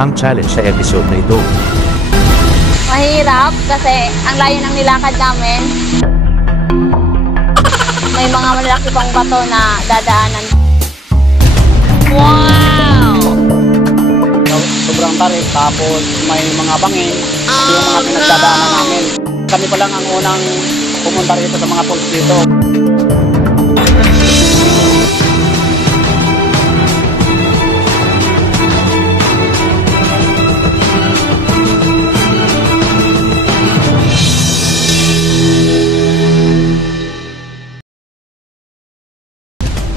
ang challenge sa episode na ito. Mahirap kasi ang layo ng nilakad namin. May mga malalaki pang bato na dadaanan. Wow! Sobrang tarik, tapos may mga bangin, yung mga pinagdadaanan namin. Kami pa lang ang unang pumunta rito sa mga falls dito.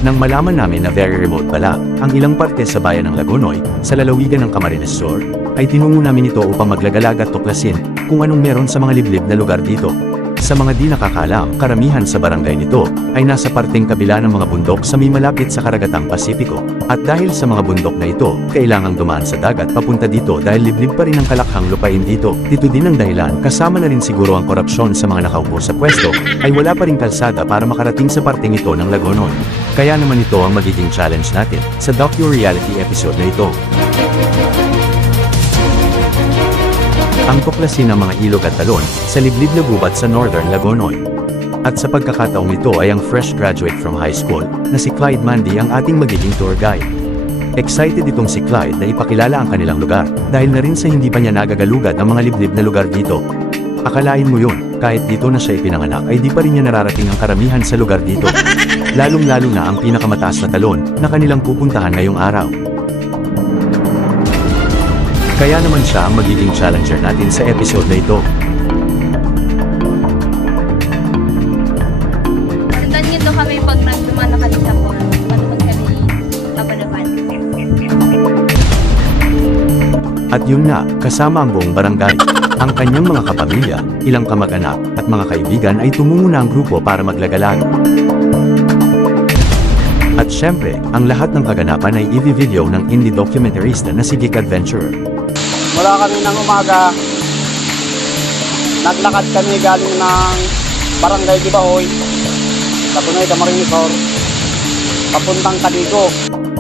Nang malaman namin na very remote pala ang ilang parte sa bayan ng Lagonoy, sa lalawigan ng Camarines Sur, ay tinungo namin ito upang maglagalag at tuklasin kung anong meron sa mga liblib na lugar dito. Sa mga di nakakaalam, karamihan sa barangay nito ay nasa parteng kabila ng mga bundok sa may malapit sa karagatang Pasipiko. At dahil sa mga bundok na ito, kailangang dumaan sa dagat papunta dito dahil liblib pa rin ang kalakhang lupain dito. Dito din ang dahilan, kasama na rin siguro ang korupsyon sa mga nakaupo sa pwesto, ay wala pa rin kalsada para makarating sa parteng ito ng Lagonoy. Kaya naman ito ang magiging challenge natin sa docu-reality episode na ito. Ang tuklasin ng mga ilog at talon sa liblib na gubat sa Northern Lagonoy. At sa pagkakataong ito ay ang fresh graduate from high school na si Clyde Mandy ang ating magiging tour guide. Excited itong si Clyde na ipakilala ang kanilang lugar dahil na rin sa hindi pa niya nagagalugad ang mga liblib na lugar dito. Akalain mo yun, kahit dito na siya ipinanganak ay di pa rin niya nararating ang karamihan sa lugar dito. Lalong-lalo na ang pinakamataas na talon na kanilang pupuntahan ngayong araw. Kaya naman siya ang magiging challenger natin sa episode na ito. Sundan nito kami pag nagdumana kami sa pool. Pag kami laban-laban. At yun na, kasama ang buong barangay. Ang kanyang mga kapamilya, ilang kamag-anak, at mga kaibigan ay tumungo na ang grupo para maglagalag. At syempre, ang lahat ng kaganapan ay i-video ng indie documentarista na si Geek Adventurer. Mula kami ng umaga, naglakad kami galing ng Barangay Gibahoy, Lagonoy, Camarines Sur, papuntang Caligo.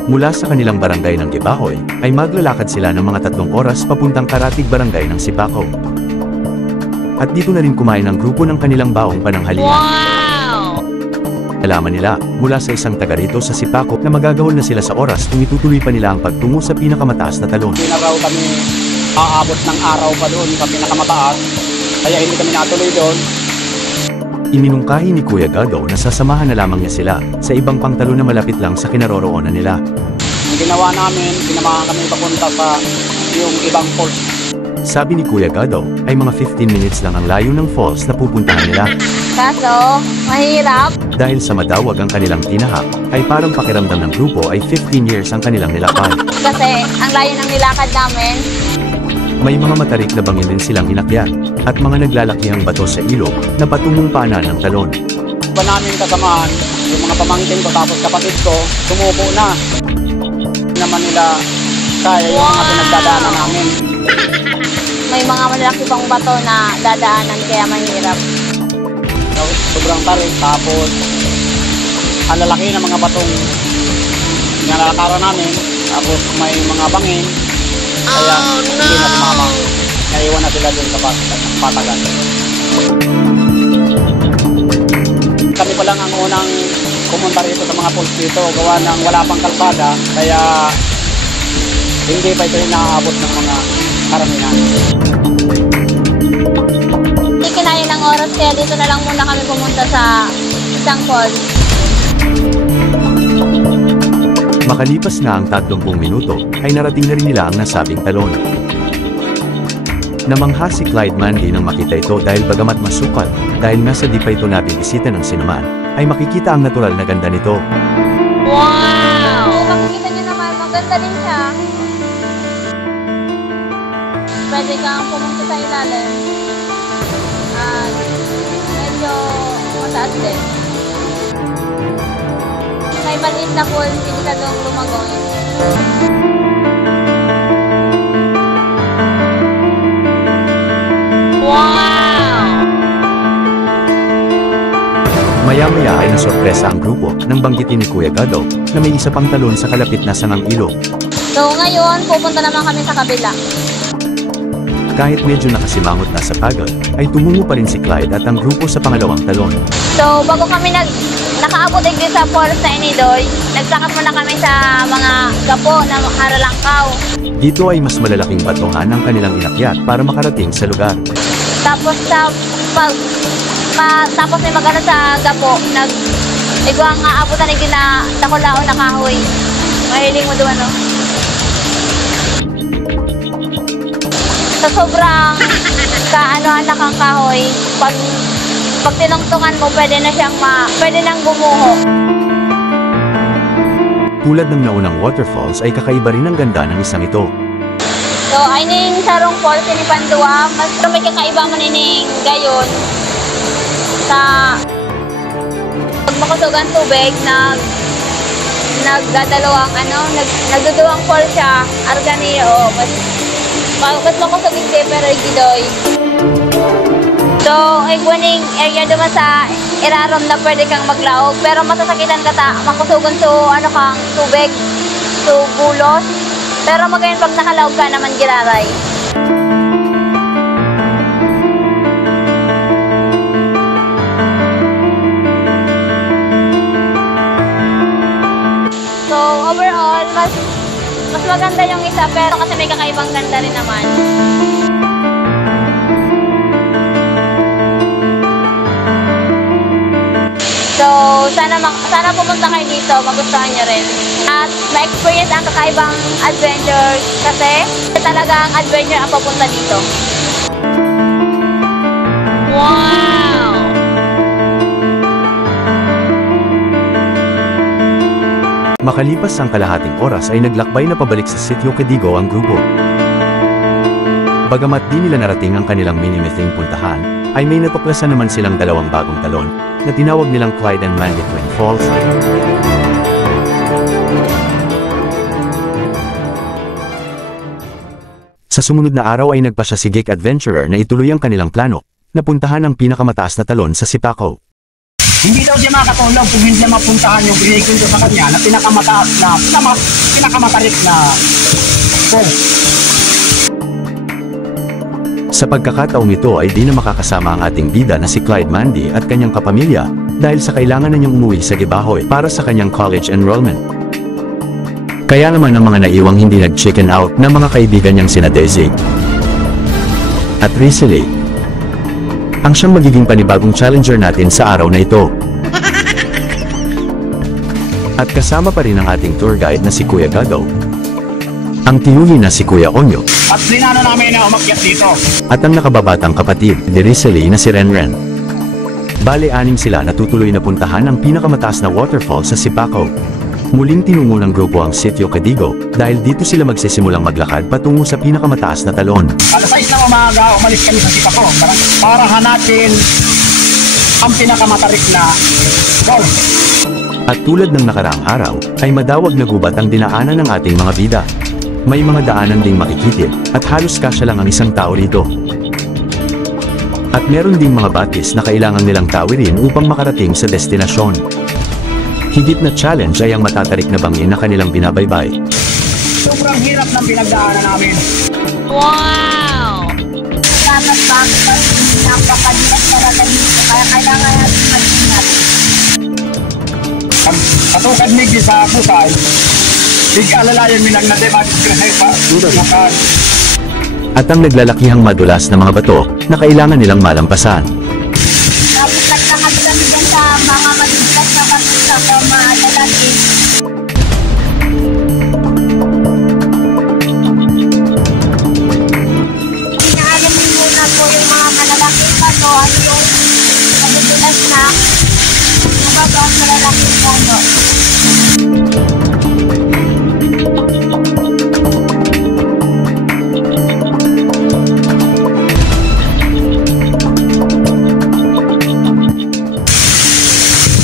Mula sa kanilang barangay ng Gibahoy, ay maglalakad sila ng mga 3 oras papuntang Karatig barangay ng Sipaco. At dito na rin kumain ang grupo ng kanilang baong pananghalian. Wow! Alaman nila, mula sa isang taga rito sa Sipaco na magagahol na sila sa oras kung itutuloy pa nila ang pagtungo sa pinakamataas na talon. Hindi na raw kami aabot ng araw pa doon sa pinakamataas, kaya hindi kami natuloy doon. Iminungkahi ni Kuya Gado na sasamahan na lamang niya sila sa ibang pangtalon na malapit lang sa kinaroroonan nila. Ang ginawa namin, sinamahan kami papunta sa yung ibang falls. Sabi ni Kuya Gado, ay mga 15 minutes lang ang layo ng falls na pupuntahan nila. Kaso, mahirap. Dahil sa madawag ang kanilang tinahak, ay parang pakiramdam ng grupo ay 15 years ang kanilang nilakad. Kasi ang layo ng nilakad namin. May mga matarik na bangin din silang inakyat, at mga naglalakihang bato sa ilog na patungong paanan ng talon. Iba namin kasamahan, yung mga pamangkin ko tapos kapatid ko, sumuko na. Hindi naman nila kaya yung mga pinagdadaanan namin. May mga malalaki pang bato na dadaanan kaya mahirap. Sobrang tarik, tapos ang lalaki ng mga batong nilalakaran namin, tapos may mga bangin, kaya hindi na sumama. Naiwan na sila dun sa patagan. Kami pa lang ang unang pumunta rito sa mga falls dito, gawa ng wala pang kalsada, kaya hindi pa ito inaabot ng mga karamihan. Hindi kinaya ng oras kaya dito na lang muna kami pumunta sa isang falls. Makalipas na ang 30 minuto, ay narating na rin nila ang nasabing talon. Namangha si Clyde Mandy nang makita ito dahil bagamat masukat, dahil nasa di pa ito nabibisita ng sinuman, ay makikita ang natural na ganda nito. Wow! Makikita niyo naman, maganda din siya. Pwede kang pumunta sa ilalim. At medyo mataas din. May maliit na pool, hindi ka doon lumagoy. Wow! Maya-maya ay nasorpresa ang grupo nang banggitin ni Kuya Gado na may isa pang talon sa kalapit na sangang ilog. So ngayon, pupunta naman kami sa kabila. Kahit medyo nakasimangot na sa pagod, ay tumungo pa rin si Clyde at ang grupo sa pangalawang talon. So bago kami nakaabot din sa forest na Inidoy, nagsakap muna kami sa mga gapo na haralangkaw. Dito ay mas malalaking batuhan ang kanilang inakyat para makarating sa lugar. Tapos tapos may magano sa gapo, igwang aabutan na gina dakulao na kahoy. Mahiling mo doon, no? Sa sobrang kaanoan na kang kahoy, pag tinungtungan mo, pwede nang gumuho. Tulad ng naunang waterfalls ay kakaiba rin ang ganda ng isang ito. So, ay ning sarong falls ni Pandua, mas may kakaiba mo nining gayon sa pag makusog ang tubig, nagduduwang falls siya, arganiyo, mas makusog yung pero gidoy. So, igwaning area naman sa irarom na pwede kang maglaog, pero masasakitan ka makusugon kang tubig, so bulos. Pero magayon pag nakalaog ka naman giraray. So, overall, mas maganda yung isa, pero kasi may kakaibang ganda rin naman. So, sana pumunta kayo dito, magustuhan nyo rin. At ma-experience ang kakaibang adventure kasi talagang adventure ang papunta dito. Wow! Makalipas ang kalahating oras ay naglakbay na pabalik sa Sitio Cadigo ang grupo. Bagamat di nila narating ang kanilang minimithing puntahan, ay may natuklasan naman silang dalawang bagong talon, na tinawag nilang Clyde and Mandy Twin Falls. Sa sumunod na araw ay nagpasya si Geek Adventurer na ituloy ang kanilang plano, na puntahan ang pinakamataas na talon sa Sipaco. Hindi daw siya makatulog kung hindi niya mapuntahan yung binigay ko sa kanya na pinakamataas na, pinakamatarik na falls. Sa pagkakataong ito ay di na makakasama ang ating bida na si Clyde Mandy at kanyang kapamilya dahil sa kailangan na niyang umuwi sa Gibahoy para sa kanyang college enrollment. Kaya naman ang mga naiwang hindi nag-chicken out na mga kaibigan niyang sina Daisy at Risley ang siyang magiging panibagong challenger natin sa araw na ito. At kasama pa rin ang ating tour guide na si Kuya Gagaw, ang tiyuhin na si Kuya Onyo, at sinano namin na umakyat dito. At ang nakababatang kapatid, ni Risley na si Renren. Bale, anim sila na tutuloy na puntahan ang pinakamataas na waterfall sa Sipaco. Muling tinungo ng grupo ang Sitio Cadigo dahil dito sila magsisimulang maglakad patungo sa pinakamataas na talon. Alas 6 ng umaga, umalis kami sa Sipaco para hanapin ang pinakamatarik na falls. At tulad ng nakaraang araw, ay madawag na gubat ang dinaanan ng ating mga bida. May mga daanan ding makikitid, at halos kasya lang ang isang tao rito. At meron ding mga batis na kailangan nilang tawirin upang makarating sa destinasyon. Higit na challenge ay ang matatarik na bangin na kanilang binabaybay. Sobrang hirap ng pinagdaanan namin. Wow! Dapat bakit napakadilat talaga dito, kaya kailangan natin mag-ingat. Ang patukad migdi sa pusay, big-alalayan minang na demonstrate pa. At ang naglalakihang madulas na mga bato na kailangan nilang malampasan. Tapos nagkakad kami dyan sa mga madulas na bato sa mga lalaki. Inaalamin muna po yung mga malalaking bato at yung madulas na bato at malalaking puno.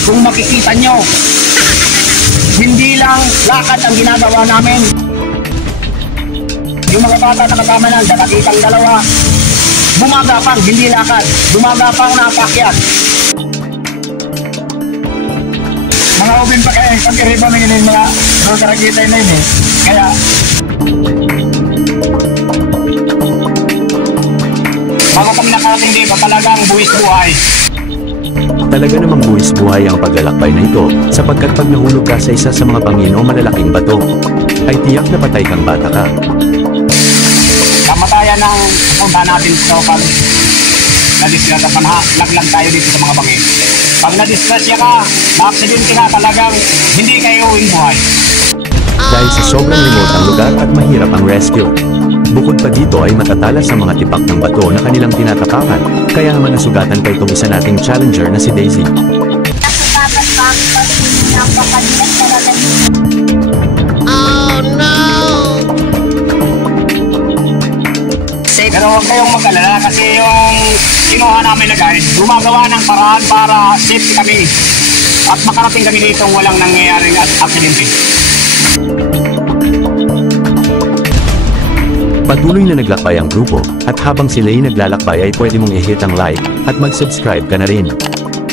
Kung makikita nyo, hindi lang lakad ang ginagawa namin. Yung mga bata na kasama na, nakikitang dalawa, bumagapang, hindi lakad, bumagapang na pakyat. Mga ubin pa kayo, pag-iriba may mga karagitay na yun eh. Kaya, Bago kami nakarating dito, talagang buwis buhay. Talaga namang buwis buhay ang paglalakbay na ito, sapagkat pag nahulog ka sa isa sa mga bangin o malalaking bato, ay tiyak na patay kang bata ka. Kamatayan ng punta natin sa pag nadisgrasya pa na laglag tayo dito sa mga bangin. Pag nadisgrasya ka, na-aksidente ka, talagang hindi kayo uwing buhay. Dahil sa sobrang remote ang lugar at mahirap ang rescue. Bukod pa dito ay matatalas ang mga tipak ng bato na kanilang tinatapakan, kaya naman nasugatan pa itong isa nating challenger na si Daisy. Nasugatan pa ako kasi napakadilas talaga. Pero huwag kayong mag-alala kasi yung kinuha namin na guide, gumagawa ng paraan para safety kami at makarating kami dito walang nangyayaring aksidente. Patuloy na naglakbay ang grupo, at habang sila'y naglalakbay ay pwede mong i-hit ang like, at mag-subscribe ka na rin.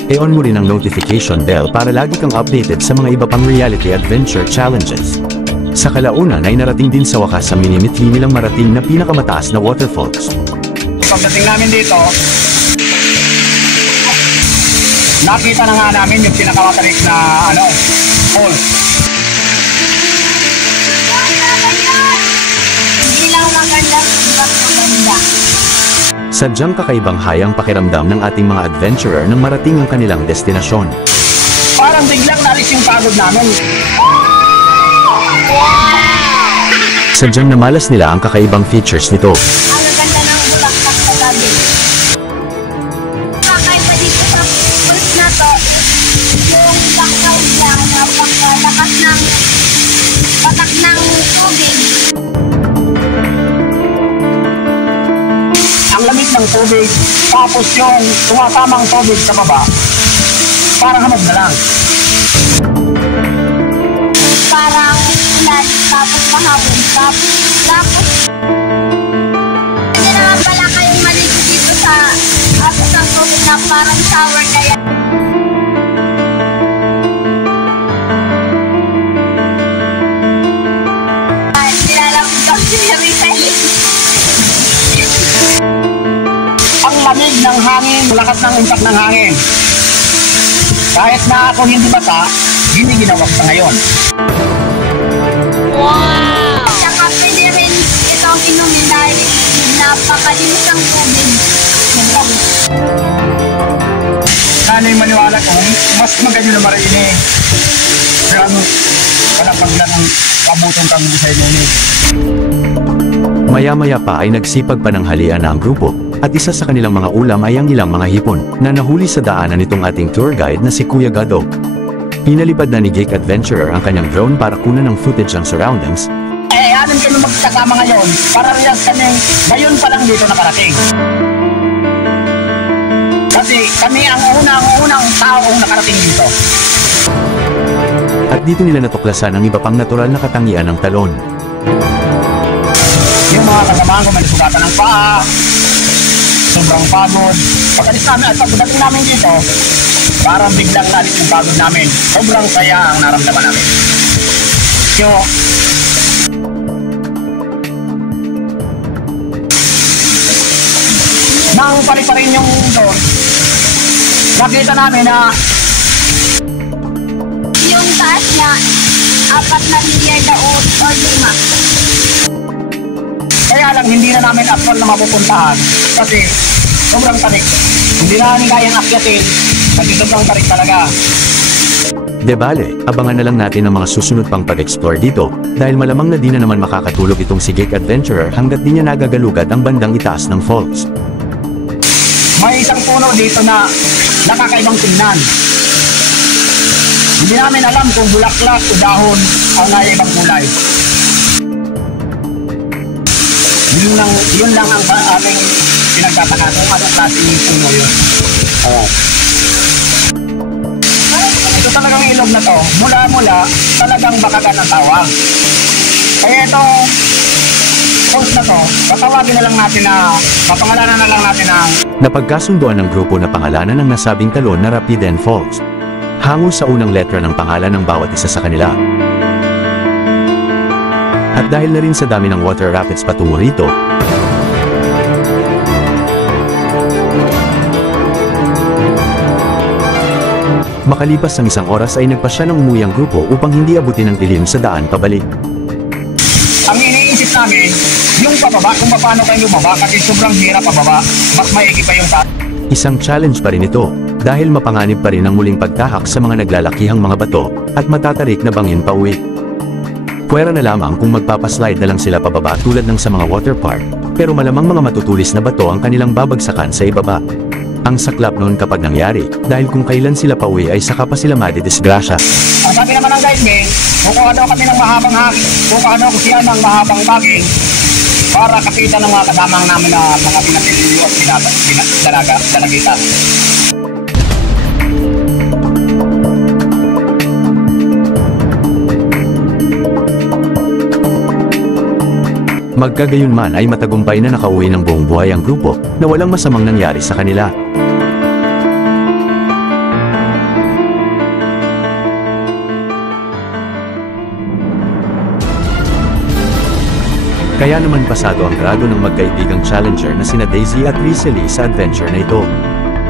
I-on mo rin ang notification bell para lagi kang updated sa mga iba pang reality adventure challenges. Sa kalaunan ay narating din sa wakas sa minimitli nilang marating na pinakamataas na waterfalls. Pagdating namin dito, nakita na nga namin yung pinakamatarik na falls. Hindi lang maganda, but maganda. Sadyang kakaibang hayang pakiramdam ng ating mga adventurer nang marating ang kanilang destinasyon. Parang biglang nalis yung pagod namin. Sadyang namalas nila ang kakaibang features nito. Ang ganda ng bulaklak sa gabi. Kakaiba dito sa falls na to, yung background niya, napakalakas ng patak ng tubig. Ang lamig ng tubig, tapos yung tumatamang tubig sa baba, parang hamog na lang. Parang ulan, tapos mahapon, tapos hindi naman pala kayong maligo dito sa atas ng tubig na parang shower kaya. Nilalamig ko si Rachel. Ang lamig ng hangin, lakas ng impact ng hangin. Kahit na ako hindi bata, hindi ginawa ko sa ngayon. Wow! Saka pwede rin itong inumin dahil napakalinis ang tubig. Sana yung maniwala ko, mas maganda na marinig. Pero wala paglang pabutong kang sa inyo. Maya-maya pa ay nagsipag pananghalian na ang grupo, at isa sa kanilang mga ulam ay ang ilang mga hipon, na nahuli sa daanan nitong ating tour guide na si Kuya Gado. Pinalipad na ni Geek Adventurer ang kanyang drone para kunan ng footage ang surroundings. Alam kami magkasama ngayon para riyas kami ngayon pa lang dito nakarating. Kasi kami ang unang taong nakarating dito. At dito nila natuklasan ang iba pang natural na katangian ng talon. Yung mga kasamahan ko, may sugatan ng paa, sobrang pagod. Pag-alis namin at pagdating namin dito, parang biglang nalis yung pagod namin. Sobrang saya ang naramdaman namin. So, nang pari-parin yung doon, nakita namin na Yung taas niya, 4 na layer na o 5. kaya lang hindi na namin actual na mapupuntahan kasi sobrang tarik. Hindi na namin kayang akyatin kasi sobrang tarik talaga. De bale, abangan na lang natin ang mga susunod pang pag-explore dito, dahil malamang na di na naman makakatulog itong si Geek Adventurer hanggat di niya nagagalugad ang bandang itaas ng falls. May isang puno dito na nakakaibang tingnan. Hindi namin alam kung bulaklak o dahon ang naibang kulay. Yun lang ang ating pinagtataka kung anong klaseng puno yun. Ito talagang ilog na to, mula-mula talagang bakagan ng tawag. Kaya itong falls na to, patawagin na lang natin na, papangalanan na lang natin ang Napagkasunduan ng grupo na pangalanan ng nasabing talon na Rapiden Falls. Hango sa unang letra ng pangalan ng bawat isa sa kanila. At dahil na rin sa dami ng water rapids patungo rito, makalipas ng 1 oras ay nagpasya ng umuwi ang grupo upang hindi abutin ng dilim sa daan pabalik. Ang iniisip namin, yung pababa, kung paano kayo lumaba, kasi sobrang hirap pababa, mas maigi pa yung taas. Isang challenge pa rin ito, dahil mapanganib pa rin ang muling pagtahak sa mga naglalakihang mga bato, at matatarik na bangin pa uwi. Pwera na lamang kung magpapaslide na lang sila pababa tulad ng sa mga water park, pero malamang mga matutulis na bato ang kanilang babagsakan sa ibaba. Ang saklap noon kapag nangyari, dahil kung kailan sila pauwi ay saka pa sila madidisgrasya. Ang sabi naman ng guide, kukuha daw kami ng mahabang hangin, kukuha daw ko siya ng mahabang baging, para kapitan ng mga kasamang namin na mga pinatiliyo at dalagita. Magkagayunman ay matagumpay na nakauwi ng buong buhay ang grupo, na walang masamang nangyari sa kanila. Kaya naman pasado ang grado ng magkaibigang challenger na sina Daisy at Risley sa adventure na ito.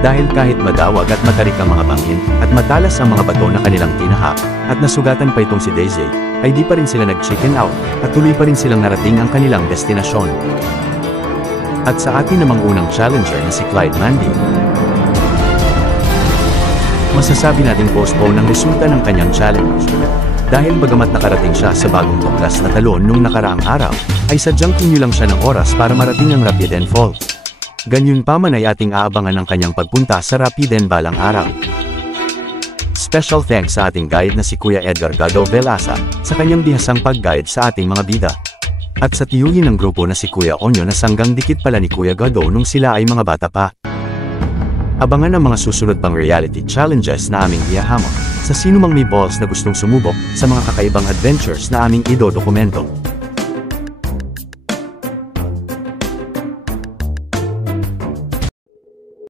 Dahil kahit madawag at matarik ang mga bangin, at matalas ang mga bato na kanilang tinahak, at nasugatan pa itong si Daisy, ay di pa rin sila nag-chicken out, at tuloy pa rin silang narating ang kanilang destinasyon. At sa atin namang unang challenger na si Clyde Mandy, masasabi nating postpone ang resulta ng kanyang challenge. Dahil bagamat nakarating siya sa bagong tuklas na talon nung nakaraang araw, ay sadyang kinyo lang siya ng oras para marating ang Rapiden Falls. Ganyun pa man ay ating aabangan ang kanyang pagpunta sa Rapiden balang araw. Special thanks sa ating guide na si Kuya Edgar Gado Velasa, sa kanyang bihasang pag-guide sa ating mga bida. At sa tiyugin ng grupo na si Kuya Onyo na sanggang dikit pala ni Kuya Gado nung sila ay mga bata pa. Abangan ang mga susunod pang reality challenges na aming ihahamon, sa sinumang may balls na gustong sumubok, sa mga kakaibang adventures na aming idodokumento.